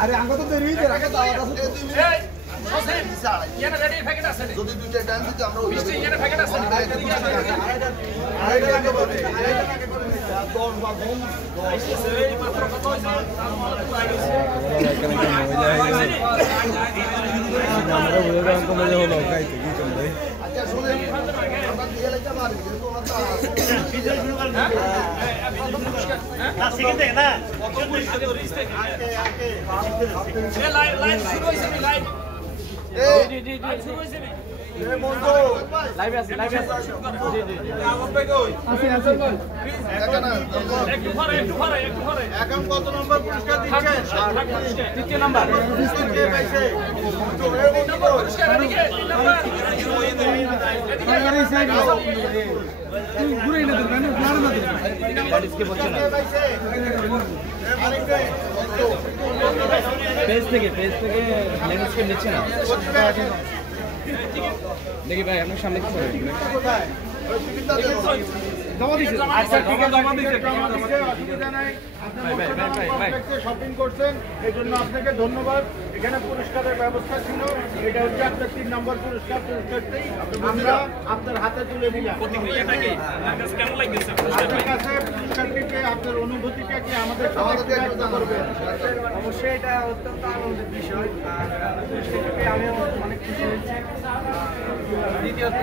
আরে আঙ্গ তো তৈরি হইতে রাখে দাওয়াত আছে ইয়ানা রেডি প্যাকেট আছে যদি দুইটা টাইম দিতে আমরা ওই ইয়ানা প্যাকেট আছে আড়াইটা আগে বলে আড়াইটা আগে করে 10 বা 10 এই মাত্র কত হইছে আমরা বলে দাম কমে হলো খাইতে কি চলে আচ্ছা শুনেন আমরা দিয়ে লাগা মারি কিন্তু আমরা তো বিজয় শুরু করব না সেকেন্ড থেকে না কত পরিষ্কার করে আগে এ লাইভ শুরু হইছে লাইভ এই শুরু হইছে এ বন্ধু লাইভ আছে জি আমার ভাই কই আছে দেখা না একটু পরে এখন কত নম্বর পুরস্কার দিচ্ছেন দ্বিতীয় নাম্বার কে পাইছে পুরস্কার এদিকে 3 নাম্বার ঘুরে না তো না প্লান না কে পাইছে আরেকটা পেজ থেকে ল্যাঙ্গুয়েজ নিচ্ছে না দেখি ভাই আপনার সামনে কি করে কোথায় ওই টিকিটটা দেন জমা দিছে আচ্ছা ঠিক আছে জমা দিছে অসুবিধা নাই আপনি শপিং করছেন এইজন্য আপনাকে ধন্যবাদ এখানে পুরস্কারের ব্যবস্থা ছিল এটা হচ্ছে আপনার 3 নম্বর পুরস্কারটি আমরা আপনার হাতে তুলে দিলাম প্রতিক্রিয়াটা কি কেমন লাগছে আপনার কাছে পুরস্কারটিকে আপনার অনুভূতিটা কি আমাদের সাথে ব্যক্ত করবেন অবশ্যই এটা অত্যন্ত আনন্দের বিষয় আর পুরস্কারটিতে আমি অনেক খুশি হয়েছি দ্বিতীয়ত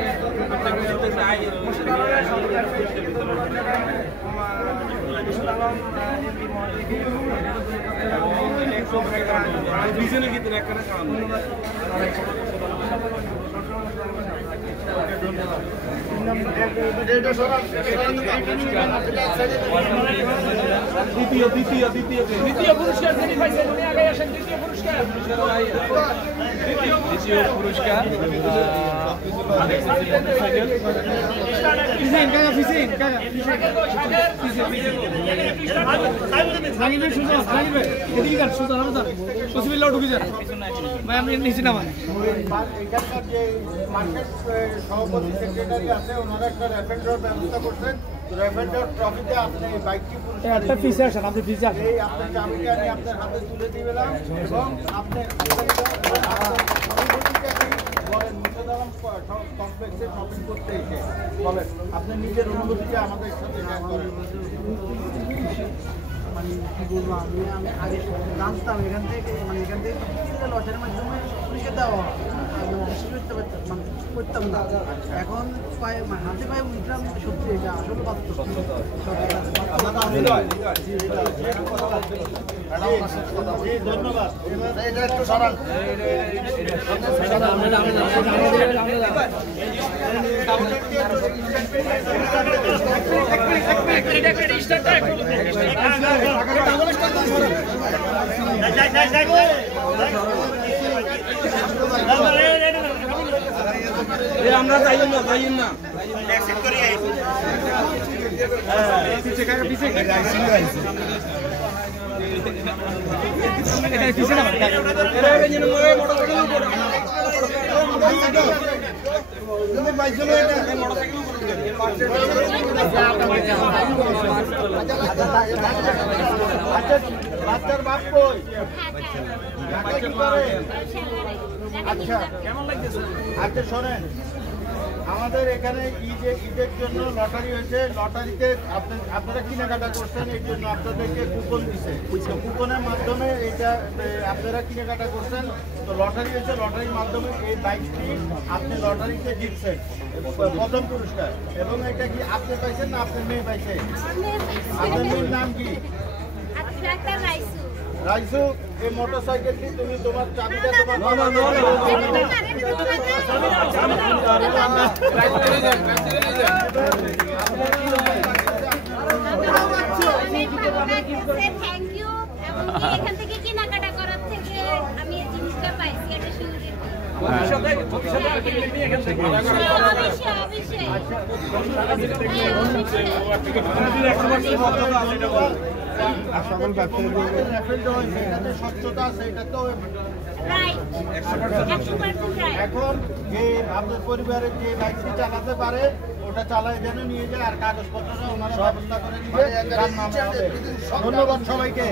দ্বিতীয় পুরস্কার যিনি পাইছেন উনি আগে আসেন দ্বিতীয় পুরস্কার এখানকার যে মার্কেট সভাপতি সেক্রেটারি আছে ওনারা একটা র্যাপিড ড্র ব্যবস্থা করছেন র্যাপিড ড্র ট্রফিতে আপনি বাইকটি একটা পিছে আসেন আপনি পিছে আসেন এই আপনার চাবিটা আমি আপনার হাতে তুলে দিলাম এবং আপনি বলেন মুর্শিদাবাদ কমপ্লেক্সে শপিং করতে এসে বলেন আপনি নিজের অনুভূতিটা আমাদের সাথে শেয়ার করেন মানে কি বলবো আমি আগে জানতাম এখান থেকে লটারির মাধ্যমে পুলিশকে দেওয়া বিশ্বাস করতাম না এখন হাতে পায়ে উঠলাম সত্যি এটা আসলে বাস্তব ধন্যবাদ এটা একটু সরান আমরা যাইয়েন না বাচ্চার বাপ কই আচ্ছা কেমন লাগছে আচ্ছা শোনেন আমাদের এখানে ঈদের জন্য লটারি হয়েছে লটারিতে আপনারা কেনাকাটা করছেন এই জন্য আপনাদেরকে কুপন দিছে কুপনের মাধ্যমে এটা আপনারা কেনাকাটা করছেন তো লটারি হয়েছে লটারির মাধ্যমে এই বাইকটি আপনি লটারিতে জিতছেন প্রথম পুরস্কার এবং এটা কি আপনি পাইছেন না আপনার মেয়ে পাইছে আপনার মেয়ের নাম কি রাইসু এই মোটরসাইকেলটি তুমি তোমার চাবিটা থ্যাংক ইউ এবং এখান থেকে কেনাকাটা করার থেকে আমি এই জিনিসটা পাইছি এটা সুন্দর ভবিষ্যতে নিয়ে এখান থেকে সকল ব্যবসায়ীদের স্বচ্ছতা আছে এটা তো এখন যে আপনার পরিবারের যে বাইকটি চালাতে পারে ওটা ওটা চালায় যেন নিয়ে যায় আর কাগজপত্রটা ওনারা ব্যবস্থা করে দিবে। ধন্যবাদ সবাইকে।